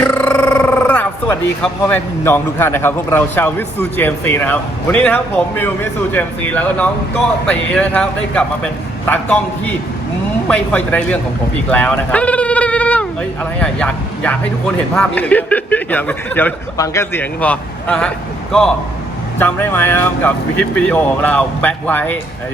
ครับสวัสดีครับพ่อแม่พี่น้องทุกท่านนะครับ พวกเราชาวมิสซูเจมซีนะครับ วันนี้นะครับผมมิวมิสซูเจมซีแล้วก็น้องโก็ตีนะครับ ได้กลับมาเป็นตากล้องที่ไม่ค่อยจะได้เรื่องของผมอีกแล้วนะครับเฮ้ยอะไรอะอยากอยากให้ทุกคนเห็นภาพนี้หรืออย่าอย่าฟังแค่เสียงพออะฮะก็จำได้ไหมนะครับกับคลิปวิดีโอของเราแบ็คไวท์ไอ้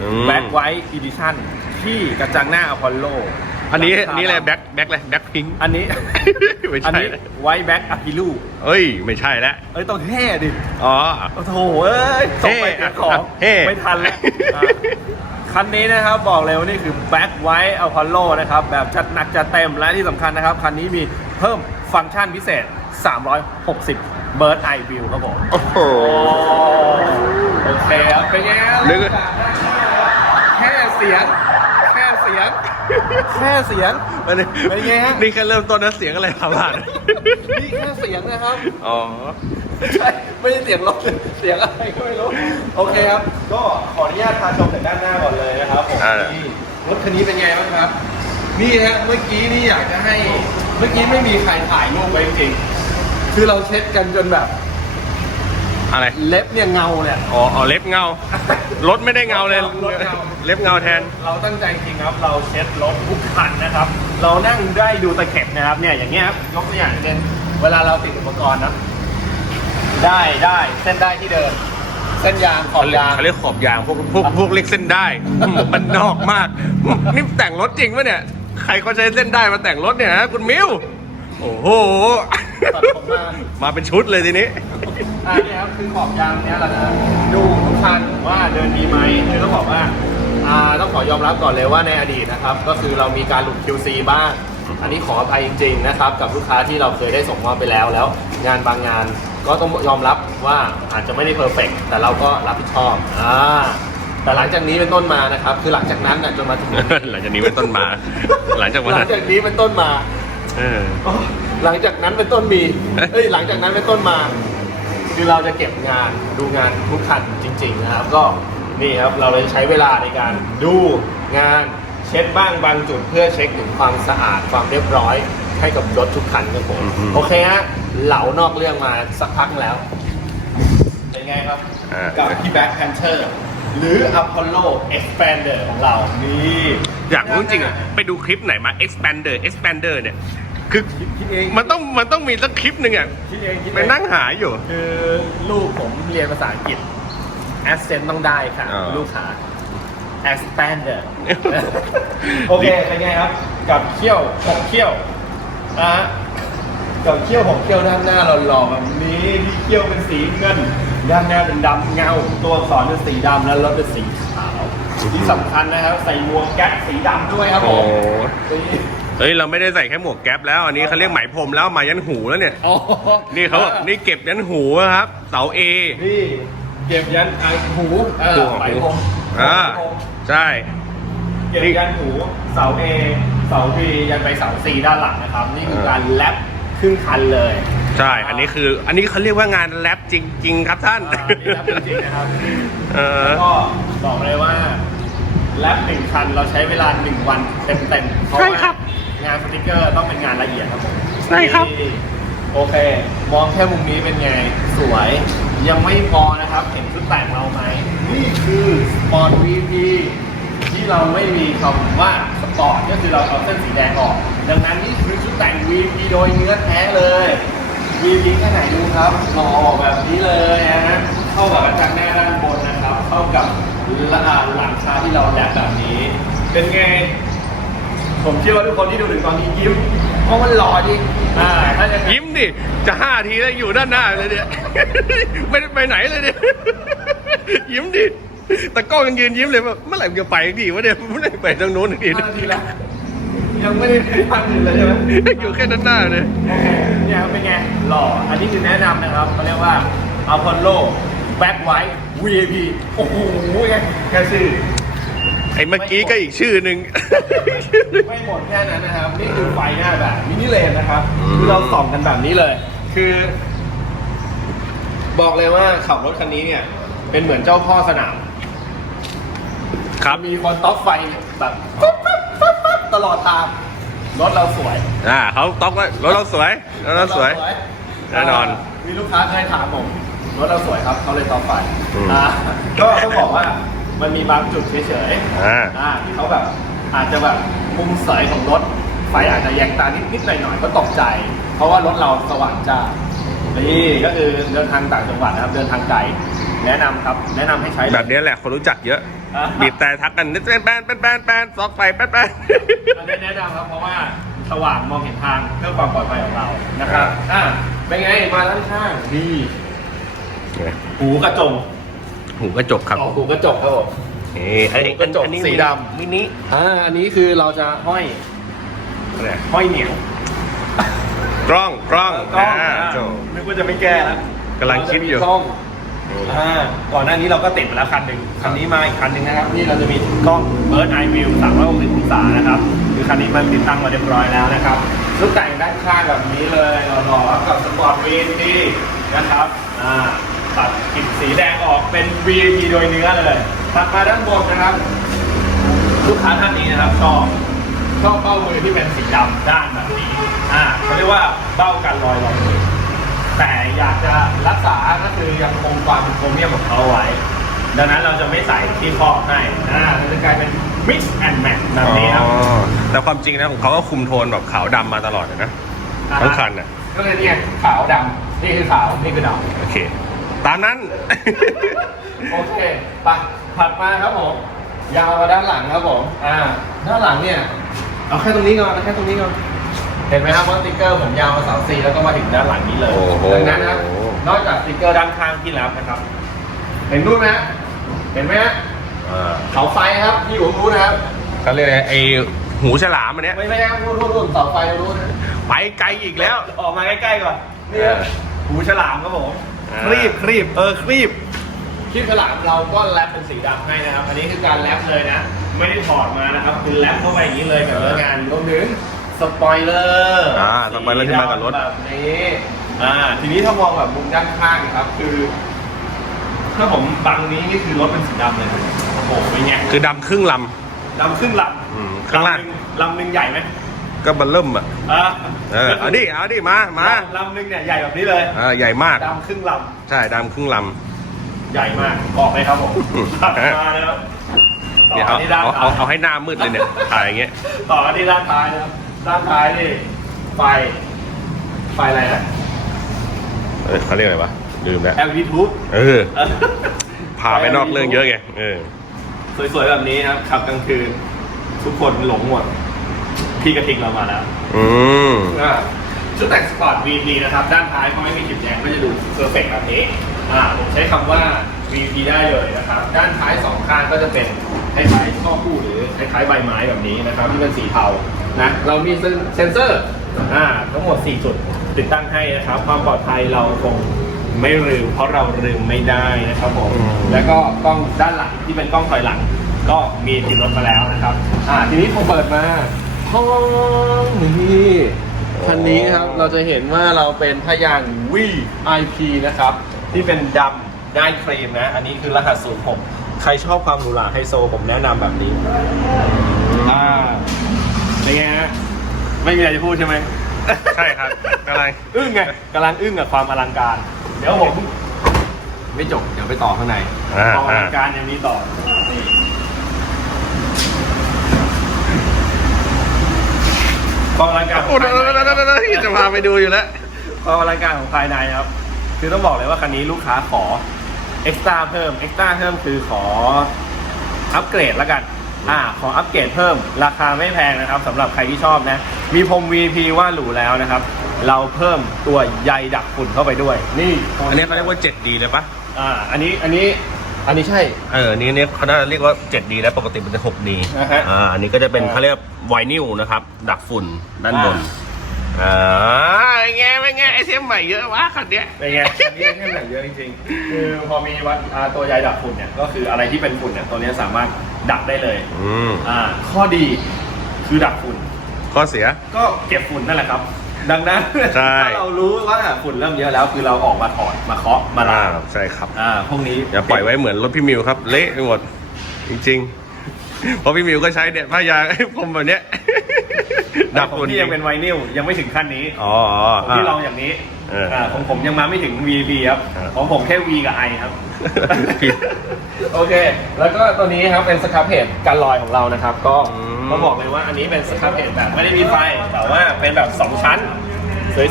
อืมแบ็คไวท์อีดิชั่นที่กระจังหน้าอพอลโล อันนี้อันนี้อะไรแบ็คแบ็คอะไรแบ็คพิงอันนี้ ไม่อันใช่นี้นะไวท์แบ็คอะพิลูเอ้ย ไม่ใช่แล้วเอ้ยต้องเท่ดิอ๋อ โอ้โถเอ้ยส่งไปเก็บของเท่ไม่ทันแล้วอะคันนี้นะครับบอกเลยว่านี่คือ Back White Apollo นะครับ แบบจัดหนักจัดเต็มและที่สำคัญนะครับ คันนี้มีเพิ่มฟังก์ชันพิเศษ 360 Bird Eye View ครับผม โอ้โห โอเคครับเป็นไงครับนึก แค่เสียง แค่เสียง แค่เสียงอันนี้เป็นไงฮะ นี่แค่เริ่มต้นนะเสียงอะไรผ่านนี่แค่เสียงนะครับอ๋อ ไม่ใช่ไม่ใช่เสียงรถเสียงอะไรก็ไม่รู้โอเคครับ ก็ขออนุญาตพาชมจากด้านหน้าก่อนเลยนะครับผมอ่า นี่รถคันนี้เป็นไงบ้างครับ นี่ฮะเมื่อกี้นี่อยากจะให้เมื่อกี้ไม่มีใครถ่ายรูปไว้จริงๆคือเราเช็ดกันจนแบบ อะไร เล็บเนี่ยเงาเนี่ยอ๋ออ๋อเล็บเงา รถไม่ได้เงาเลย รถเงา เล็บเงาแทน เราตั้งใจจริงครับ เราเช็ดรถทุกคันนะครับ เรานั่งได้ดูตะเข็บนะครับเนี่ยอย่างเงี้ยครับยกตัวอย่างเช่นเวลาเราติดอุปกรณ์นะได้ได้เส้นได้ที่เดิมเส้นยางขอบยางเขาเรียกขอบยางพวกพวกพวกเล็กเส้นได้ มันนอกมากนี่แต่งรถจริงปะเนี่ย ใครเขาใช้เส้นได้มาแต่งรถเนี่ยฮะคุณมิวโอ้โห ตัดผมมามาเป็นชุดเลยทีนี้ อ่าเนี่ยครับคือขอบยางเนี่ยเราจะดูทุกคันว่าเดินดีไหมคือต้องบอกว่าอ่าต้องขอยอมรับก่อนเลยว่าในอดีตนะครับ ก็คือเรามีการหลุด QC บ้าง อันนี้ขออภัยจริงๆนะครับ กับลูกค้าที่เราเคยได้ส่งมอบไปแล้วแล้ว งานบางงานก็ต้องยอมรับว่าอาจจะไม่ได้เพอร์เฟกแต่เราก็รับผิดชอบอ่าแต่หลังจากนี้เป็นต้นมานะครับ คือหลังจากนั้นน่ะจนมาถึง หลังจากนี้เป็นต้นมา หลังจากวันหลันั้งนจากนี้เป็นต้นมา เออ หลังจากนั้นเป็นต้นมีเอ้ยหลังจากนั้นเป็นต้นมา คือเราจะเก็บงานดูงานทุกคันจริง ๆ นะครับ ก็นี่ครับเราเลยใช้เวลาในการดูงานเช็ดบ้างบางจุดเพื่อเช็คถึงความสะอาดความเรียบร้อย ให้กับรถทุกคันครับผมอือฮึโอเคฮะเหลานอกเรื่องมาสักพักแล้ว เป็นไงครับ อ่า กับที่ Black Panther หรือ Apollo Expander ของเรานี่ อยากรู้จริงๆอะ ไปดูคลิปไหนมา expander expander เนี่ย คือคิดเองมันต้องมันต้องมีสักคลิปหนึ่งอะคิดเองคิดเองไปนั่งหาอยู่ คือลูกผมเรียนภาษาอังกฤษ accent ต้องได้ค่ะอ่าลูกค้า expander โอเคเป็นไงครับ กับเขี้ยวหกเขี้ยวนะฮะกับเขี้ยวหกเขี้ยวด้านหน้าหล่อๆแบบนี้ที่เขี้ยวเป็นสีเงิน ด้านหน้าเป็นดำเงา ตัวอักษรเป็นสีดำแล้วรถเป็นสีขาว ที่สำคัญนะครับ ใส่หมวกแก๊ปสีดำด้วยครับผโอ้ม นี่ เฮ้ย เราไม่ได้ใส่แค่หมวกแก๊ปแล้ว อันนี้เขาเรียกไหมพรมแล้วมายันหูแล้วเนี่ย อ๋อนี่เขาบอกนี่เก็บยันหูนะครับเสาเอ นี่เก็บยันไอหูเออหูไหมพรมอ่าใช่ เก็บยันหูเสา A เสา B ยันไปเสา C ด้านหลังนะครับ นี่คือการแลปครึ่งคันเลย ใช่ อันนี้คืออันนี้เขาเรียกว่างานแรปจริง ๆ ครับท่านอ่านี่แลปจริงๆนะครับเออแล้วก็บอกเลยว่าแลปหนึ่งคันเราใช้เวลาหนึ่งวันเต็มๆเพราะใช่ว่าครับ งานสติกเกอร์ต้องเป็นงานละเอียดครับผมใช่ครับนี่โอเค มองแค่มุมนี้เป็นไง สวย ยังไม่พอนะครับ เห็นชุดแต่งเราไหม นี่คือสปอร์ต VP ที่เราไม่มีคำว่าสปอร์ตก็คือเราเอาเส้นสีแดงออก ดังนั้นนี่คือชุดแต่ง VP โดยเนื้อแท้เลย VP แค่ไหนดูครับหล่อออกแบบนี้เลยนะฮะเข้ากับกระจังหน้าด้านบนนะครับ เข้ากับหลังคาที่เราแลบแบบนี้ เป็นไง ผมเชื่อว่าทุกคนที่ดูถึงตอนนี้ยิ้ม เพราะมันหล่อจริงอ่าถ้าจะยิ้มดิ จะห้าทีแล้วอยู่ด้านหน้าเลยเนี่ย ไม่ได้ไปไหนเลยเนี่ย ยิ้มดิ แต่กล้องยังยืนยิ้มเลยว่าเมื่อไหร่มึงจะไปอีกทีวะเนี่ยไม่ได้ไปทางโน้นอีกทีห้านาทีแล้วยังไม่ได้ทำอื่นเลยใช่ไหม อยู่แค่ด้านหน้าเลย โอเคเนี่ยครับเป็นไง หล่อ อันนี้คือแนะนำนะครับเขาเรียกว่า Apollo Back White VIP โอ้โหไงแค่ชื่อ ไอ้เมื่อกี้ก็อีกชื่อหนึ่ง ไม่หมดแค่นั้นนะครับ นี่คือไฟหน้าแบบมินิเลนนะครับอืมคือเราส่องกันแบบนี้เลย คือ บอกเลยว่าขับรถคันนี้เนี่ย เป็นเหมือนเจ้าพ่อสนามครับมีคนต๊อกไฟแบบปั๊บปั๊บปั๊บปั๊บตลอดทางรถเราสวย อ่าเขาต๊อกไว้รถเราสวยรถเราสวยแน่นอน มีลูกค้าเคยถามผมรถเราสวยครับเขาเลยตอบไปอืมอ่าก็ต้องบอกว่า มันมีบางจุดเฉยๆอ่า อ่าที่เขาแบบอาจจะแบบมุมสวยของรถไฟอาจจะแยงตานิดๆหน่อยๆก็ตกใจ เพราะว่ารถเราสว่างจ้านี่ก็คือเดินทางต่างจังหวัดนะครับ เดินทางไกลแนะนำครับ แนะนำให้ใช้ แบบนี้แหละคนรู้จักเยอะ อ่าบีบแต่ทักกันนิดแป้นแป้นแป้นแป้นแป้นซอกไฟแป้นแป้นอันนี้แนะนำครับเพราะว่าสว่างมองเห็นทางเพื่อความปลอดภัยของเรานะครับอ่าเป็นไงมาด้านข้างนี่หูกระจง หูกระจกครับอ๋อหูกระจกครับผม นี่อันนี้หูกระจกอันนี้สีดำ มินิอ่าอันนี้คือเราจะห้อยอะไรห้อยเหนียวกล้องกล้องกล้องอ่าอ่าโจ นึกว่าจะไม่แก้แล้วกำลังคิดอยู่ เราจะมีกล้องอ่าก่อนหน้านี้เราก็ติดไปแล้วคันหนึ่งคันนี้มาอีกคันหนึ่งนะครับ นี่เราจะมีกล้อง Bird Eye View 360องศานะครับ คือคันนี้มันติดตั้งมาเรียบร้อยแล้วนะครับลูกแต่งด้านข้างแบบนี้เลยหล่อๆกับสปอร์ต VND นะครับ อ่า ตัดกลิ่นสีแดงออกเป็น VND โดยเนื้อเลยถัดมาด้านบนนะครับ ลูกค้าท่านนี้นะครับชอบชอบเบ้ามือที่เป็นสีดำด้านแบบนี้อ่าเขาเรียกว่าเบ้ากันรอยรอยมือแต่อยากจะรักษาก็คือยังคงความเป็นโครเมียมของเขาเอาไว้ ดังนั้นเราจะไม่ใส่ที่ครอบให้อ่ามันจะกลายเป็น mix and match แบบนี้ครับ อ๋อแต่ความจริงนะของเขาก็คุมโทนแบบขาวดำมาตลอดเลยนะ ทั้งคันอะ ก็เลยเนี่ยขาวดำนี่คือขาว นี่คือดำ โอเค ตามนั้น โอเคไปถัดมาครับผม ยาวมาด้านหลังครับผม อ่า ด้านหลังเนี่ย เอาแค่ตรงนี้ก่อนเอาแค่ตรงนี้ก่อน เห็นไหมครับว่าสติ๊กเกอร์ผมยาวมาสามสี่แล้วก็มาถึงด้านหลังนี้เลย โอ้โห ดังนั้นนะครับ นอกจากสติ๊กเกอร์ด้านข้างที่แล้วนะครับ เห็นรูปไหมฮะเห็นไหมฮะอ่าเสาไฟครับที่อยู่ตรงนู้นนะครับ เขาเรียกอะไรไอหูฉลามอันเนี้ยไม่ไม่ครับรูปรูปรูปเสาไฟตรงนู้นนะ ไปไกลอีกแล้ว ออกมาใกล้ๆก่อนนี่เออหูฉลามครับผมอ่า ครีบครีบเออครีบครีบฉลามเราก็แรปเป็นสีดำให้นะครับ อันนี้คือการแรปเลยนะ ไม่ได้ถอดมานะครับคือแรปเข้าไปอย่างนี้เลยกับเนื้องานรวมถึงสปอยเลอร์อ่าสปอยเลอร์ที่มากับรถแบบนี้อ่าทีนี้ถ้ามองแบบมุมด้านข้างครับคือ ถ้าผมบังนี้นี่คือรถเป็นสีดำเลยนะโอ้โหเป็นไงคือดำครึ่งลดำครึ่งลอืมำข้างล่างลำหนึ่ลำหนึ่งใหญ่ไหมำ ก็เบันเริ่มอะอ่าเออเอาดิเอาดิมามาลำหนึ่งเนี่ยใหญ่แบบนี้เลยเออใหญ่มาก ดำครึ่งลใช่ดำครึ่งลำใหญ่มากบอกเลยครับผมอืม ตัดมานะครับำต่เนี่ยอเอาที่ด้านเอาท้าเอายเอาให้หน้ามืดเลยเนี่ย ถ่ายอย่างเงี้ย ต่อที่ด้านท้ายนะครับด้านท้ายนี่ไฟไฟอะไรนะ เออเขาเรียกอะไรวะ ลืมแล้ว LED tube เออ พาไปนอกเรื่องเยอะไง เออ สวยๆแบบนี้นะครับขับกลางคืนทุกคนหลงหมด พี่กระทิงเรามาแล้วอืมอ่าชุดแต่งสปอร์ต VP นะครับ ด้านท้ายก็ไม่มีจุดแยงก็จะดูเพอร์เฟกแบบนี้อ่าผมใช้คำว่า VP ได้เลยนะครับ ด้านท้ายสองข้างก็จะเป็นคล้ายๆช่อคู่หรือคล้ายๆใบไม้แบบนี้นะครับที่เป็นสีเทานะเรามีเซนเซอร์อ่าทั้งหมด 4 จุดติดตั้งให้นะครับ ความปลอดภัยเราคงไม่ลืมเพราะเราลืมไม่ได้นะครับผมอืมแล้วก็กล้องด้านหลังที่เป็นกล้องถอยหลัง ก็มีติดรถมาแล้วนะครับอ่าทีนี้พอเปิดมา ห้องนี่คันนี้ครับเราจะเห็นว่าเราเป็นพยาง VIP นะครับ ที่เป็นดำได้ครีมนะ อันนี้คือรหัส 06 ใครชอบความหรูหราไฮโซผมแนะนำแบบนี้อ่าเป็นไงฮะไม่มีอะไรจะพูดใช่ไหมใช่ครับอะไรอึ้งไงกำลังอึ้งกับความอลังการ เดี๋ยวผมไม่จบ เดี๋ยวไปต่อข้างในอ่าความออ่าลังการยังมีต่อ ความอลังการขโอ้องโหภายในจะพาไปดูอยู่แล้ว ความอลังการของภายในครับ คือต้องบอกเลยว่าคันนี้ลูกค้าขอเอ็กซ์ตร้าเพิ่มเอ็กซ์ตร้าเพิ่มคือขออัปเกรดแล้วกัน อ่า ขออัปเกรดเพิ่ม ราคาไม่แพงนะครับสำหรับใครที่ชอบนะ มีพรม VP ว่าหรูแล้วนะครับ เราเพิ่มตัวใยดักฝุ่นเข้าไปด้วย นี่ อันนี้เขาเรียกว่า 7D เลยปะ อ่า อันนี้ อันนี้ อันนี้ใช่ เอออันนี้เนี่ยเขาน่าจะเรียกว่า 7D แล้วปกติมันจะ 6D อ่าฮะอ่าอันนี้ก็จะเป็นอ่าเขาเรียกไวนิลนะครับ ดักฝุ่นด้านบนอ่าไงเป็นไงไอเทมใหม่เยอะวะคันเนี้ยเป็นไงอันนี้เงื่อนไขเยอะจริงๆคือพอมีวัดอ่าตัวใยดักฝุ่นเนี่ยก็คืออะไรที่เป็นฝุ่นเนี่ยตัวเนี้ยสามารถดักได้เลยอืมอ่าข้อดีคือดักฝุ่นข้อเสียก็เก็บฝุ่นนั่นแหละครับ ดังนั้นใช่ ถ้าเรารู้ว่าฝุ่นเริ่มเยอะแล้วคือเราออกมาถอดมาเคาะมาอ่าล้าง ใช่ครับ อ่าพวกนี้อย่าปล่อยไว้เหมือนรถพี่มิวครับ เละไปหมด จริงๆเพราะพี่มิวก็ใช้เนี่ยผ้ายาง ไอ้ผมแบบเนี้ยดับของตัวพี่ยังเป็นไวนิลยังไม่ถึงขั้นนี้อ๋อของพี่ลองอย่างนี้เอออ่าของผมยังมาไม่ถึง VB ครับเออของผมแค่ V กับ I ครับ ผิด โอเค แล้วก็ตัวนี้ครับเป็นสครับเพจการลอยของเรานะครับ ก็อืม ต้องบอกเลยว่าอันนี้เป็นสครับเพจแบบไม่ได้มีไฟ แต่ว่าเป็นแบบ 2 ชั้น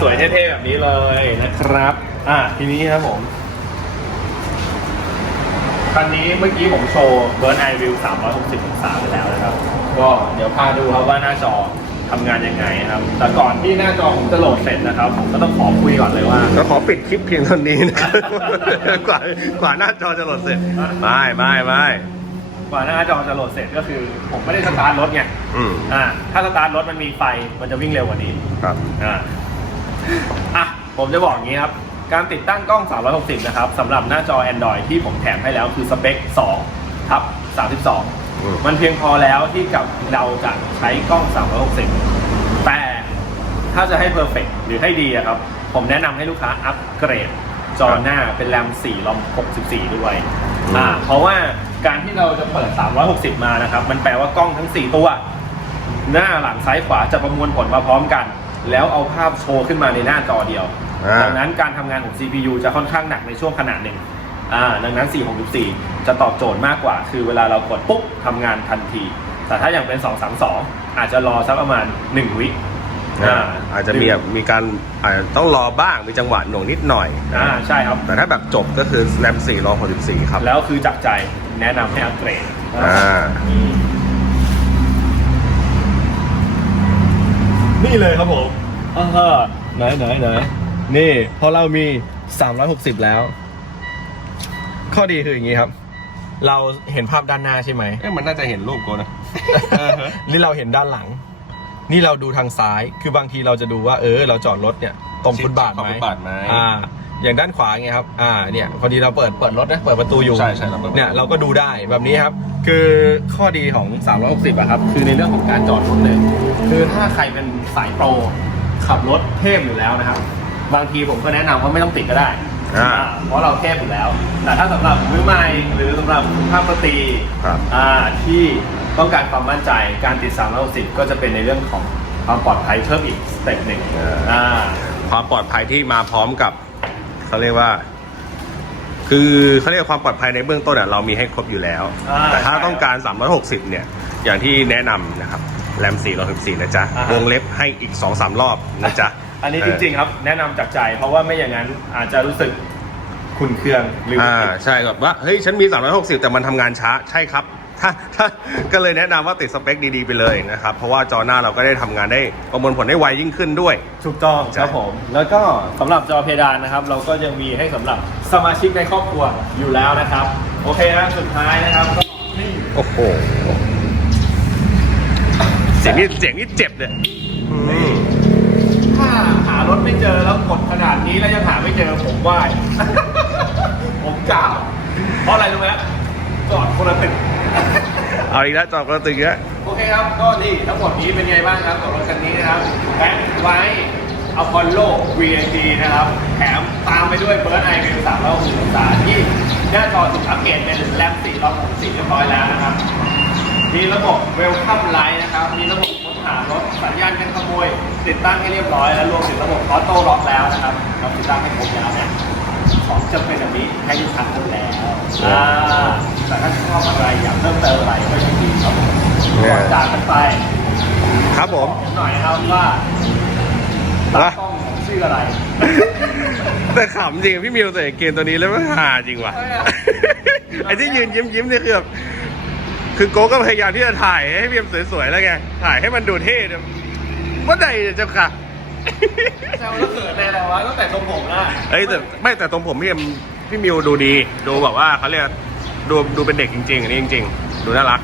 สวยๆ เท่ๆ แบบนี้เลยนะครับ อะทีนี้ครับผมคันนี้เมื่อกี้ผมโชว์เบิร์นไอวิว360องศาไปแล้วนะครับ ก็เดี๋ยวพาดูครับว่าหน้าจอทำงานยังไงครับ แต่ก่อนที่หน้าจอผมจะโหลดเสร็จนะครับ ผมก็ต้องขอคุยก่อนเลยว่า ก็ขอปิดคลิปเพียงเท่านี้นะครับกว่ากว่าหน้าจอจะโหลดเสร็จ ไม่ไม่ไม่ กว่าหน้าจอจะโหลดเสร็จก็คือ ผมไม่ได้สตาร์ทรถไงอืมอ่าถ้าสตาร์ทรถมันมีไฟมันจะวิ่งเร็วกว่านี้ครับ อ่าอะผมจะบอกอย่างนี้ครับ การติดตั้งกล้อง 360 นะครับสำหรับหน้าจอ Android ที่ผมแถมให้แล้วคือสเปค 2 ทับ อืม 32 มันเพียงพอแล้วที่กับเราจะใช้กล้อง 360 แต่ถ้าจะให้เพอร์เฟกหรือให้ดีอะครับ ผมแนะนำให้ลูกค้าอัปเกรดจอหน้าเป็นแรม4ลอม64 ด้วยอ่าเพราะว่า การที่เราจะเปิด 360 มานะครับ มันแปลว่ากล้องทั้ง 4 ตัว หน้าหลังซ้ายขวาจะประมวลผลมาพร้อมกัน แล้วเอาภาพโชว์ขึ้นมาในหน้าจอเดียว อ่า ดังนั้นการทำงานของ CPU จะค่อนข้างหนักในช่วงขนาดหนึ่งอ่าดังนั้น 464 จะตอบโจทย์มากกว่า คือเวลาเรากดปุ๊บทำงานทันที แต่ถ้าอย่างเป็น 232 อาจจะรอสักประมาณ 1 วิ อ่า อาจจะมีแบบมีการอาจจะต้องรอบ้างมีจังหวะหน่วงนิดหน่อยอ่าใช่ครับ แต่ถ้าแบบจบก็คือแรม4รอ64 ครับ แล้วคือจากใจแนะนำให้อัปเกรดอ่านี่เลยครับผมอ่าไหนไหนไหนนี่พอเรามี 360 แล้ว ข้อดีคืออย่างนี้ครับ เราเห็นภาพด้านหน้าใช่ไหม เอ๊ะมันน่าจะเห็นรูปกูนะ นี่เราเห็นด้านหลัง นี่เราดูทางซ้าย คือบางทีเราจะดูว่าเออ เราจอดรถเนี่ยตรงฟุตบาทขอบไหมฟุตบาทไหมอ่า อย่างด้านขวาไงครับ อ่า เนี่ย พอดีเราเปิดเปิดรถนะ เปิดประตูอยู่ ใช่ใช่เราเปิดประตูเนี่ย เราก็ดูได้แบบนี้ครับ คือข้อดีของ 360อะครับ คือในเรื่องของการจอดรถเลย คือถ้าใครเป็นสายโปร ขับรถเทพอยู่แล้วนะครับ บางทีผมก็แนะนำว่าไม่ต้องติดก็ได้อ่าอ่าเพราะเราเทพอยู่แล้ว แต่ถ้าสำหรับมือใหม่หรือสำหรับสุภาพสตรีครับอ่าที่ ต้องการความมั่นใจการติด 360 ก็จะเป็นในเรื่องของความปลอดภัยเพิ่มอีกสเต็ปหนึ่งอ่าอ่าความปลอดภัยที่มาพร้อมกับเขาเรียกว่า คือเขาเรียกว่าความปลอดภัยในเบื้องต้นอะเรามีให้ครบอยู่แล้ว อ่าแต่ถ้าใช่ต้องการ 360 เนี่ย อย่างที่แนะนำนะครับแรม4 164นะจ๊ะ อ่าฮะ วงเล็บให้อีก 2-3 รอบนะจ๊ะอันนี้จริงๆครับแนะนำจากใจ เพราะว่าไม่อย่างนั้นอาจจะรู้สึกขุ่นเคืองหรืออ่า ใช่แบบว่า เฮ้ย ฉันมี 360 แต่มันทำงานช้า ใช่ครับ ถ้าถ้าก็เลยแนะนำว่าติดสเปคดีๆไปเลยนะครับ เพราะว่าจอหน้าเราก็ได้ทำงานได้ประมวลผลได้ไวยิ่งขึ้นด้วย ถูกต้องใช่ ครับผม แล้วก็สำหรับจอเพดานนะครับ เราก็ยังมีให้สำหรับสมาชิกในครอบครัวอยู่แล้วนะครับ โอเคนะสุดท้ายนะครับก็นี่โอ้โหเสียงนี่เสียงนี่เจ็บเลยอืมถ้าหารถไม่เจอแล้วกดขนาดนี้แล้วยังหาไม่เจอผมไหว้ผมกล่าวเพราะอะไรรู้ไหมจอดคนละตึก เอาอีกแล้วจอบกระตึกแล้วโอเคครับ ก็นี่ทั้งหมดนี้เป็นไงบ้างครับกับรถคันนี้นะครับแบ็คไว้อพอลโล VIP นะครับ แถมตามไปด้วยเบิร์ดไอเป็นสามร้อยหกสิบองศาที่หน้าจอถูกอัปเกรดเป็นแรมสี่ร้อยหกสิบเรียบร้อยแล้วนะครับ มีระบบเวลคัมไลน์นะครับ มีระบบค้นหารถสัญญาณการขโมย ติดตั้งให้เรียบร้อยแล้วรวมถึงระบบออโต้ล็อกแล้วนะครับเราติดตั้งให้ครบแล้วนะ ของจำเป็นแบบนี้ให้ลูกค้าหมดแล้วอ่าแต่ถ้าชอบอะไรอยากเพิ่มเติมอะไรก็ยินดีครับผมก่อนจากกันไปครับผมผมหน่อยนะครับว่าตากล้องชื่ออะไร แต่ขำจริงพี่มิวใส่เกมตัวนี้แล้วมันฮาจริงว่ะใช่อะไอ้ที่ยืนยิ้มยิ้มๆเนี่ยคือแบบคือโก้ก็พยายามที่จะถ่ายให้พี่เอ็มสวยๆแล้วไงถ่ายให้มันดูเท่เนี่ยว่าใดเจ้าค่ะ แซวแล้วเขินในอะไรวะตั้งแต่ตรงผมนะเอ้ยแต่ไม่แต่ตรงผมพี่เอ็มพี่มิวดูดี ดูแบบว่าเขาเรียกดูดูเป็นเด็กจริง ๆ อันนี้จริง ๆ ดูน่ารัก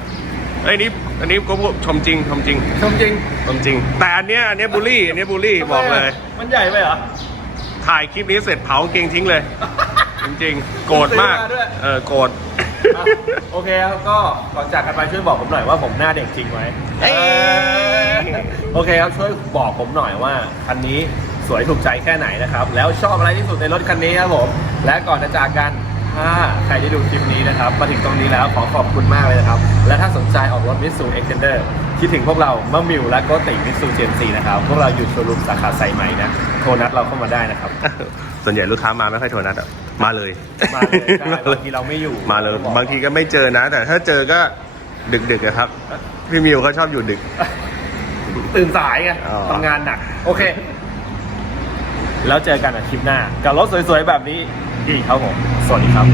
เอ้ยนี่อันนี้ก็ชมจริงชมจริงชมจริงชมจริง แต่อันเนี้ยอันเนี้ยบูลลี่อันเนี้ยบูลลี่บอกเลย มันใหญ่ไปเหรอ ถ่ายคลิปนี้เสร็จเผากางเกงทิ้งเลย จริงๆโกรธมากซื้อมาด้วย เออโกรธอะ โอเคครับก็ก่อนจากกันไปช่วยบอกผมหน่อยว่าผมหน้าเด็กจริงไหมเอ้ยโอเคครับช่วยบอกผมหน่อยว่าคันนี้สวยถูกใจแค่ไหนนะครับ แล้วชอบอะไรที่สุดในรถคันนี้ครับผม และก่อนจะจากกันถ้าใครได้ดูคลิปนี้นะครับมาถึงตรงนี้แล้วขอขอบคุณมากเลยนะครับ และถ้าสนใจออกรถมิสูเอ็กเทนเดอร์คิดถึงพวกเรามะมิวและโกติมิตซูเจนซีนะครับ พวกเราอยู่โชว์รูมสาขาไซไหมนะโทรนัดเราเข้ามาได้นะครับ ส่วนใหญ่ลูกค้ามาไม่ค่อยโทรนัดอะมาเลย มาเลยใช่มาเลบายงทีเราไม่อยู่มาเลยบางทีก็ไม่เจอนะ แต่ถ้าเจอก็ดึกๆอะครับ พี่มิวเขาชอบอยู่ดึก ตื่นสายไงอ๋อ ทำงานหนัก โอเค แล้วเจอกันอาทิตย์หน้า กับรถสวยๆแบบนี้อีกครับผม สวัสดีครับ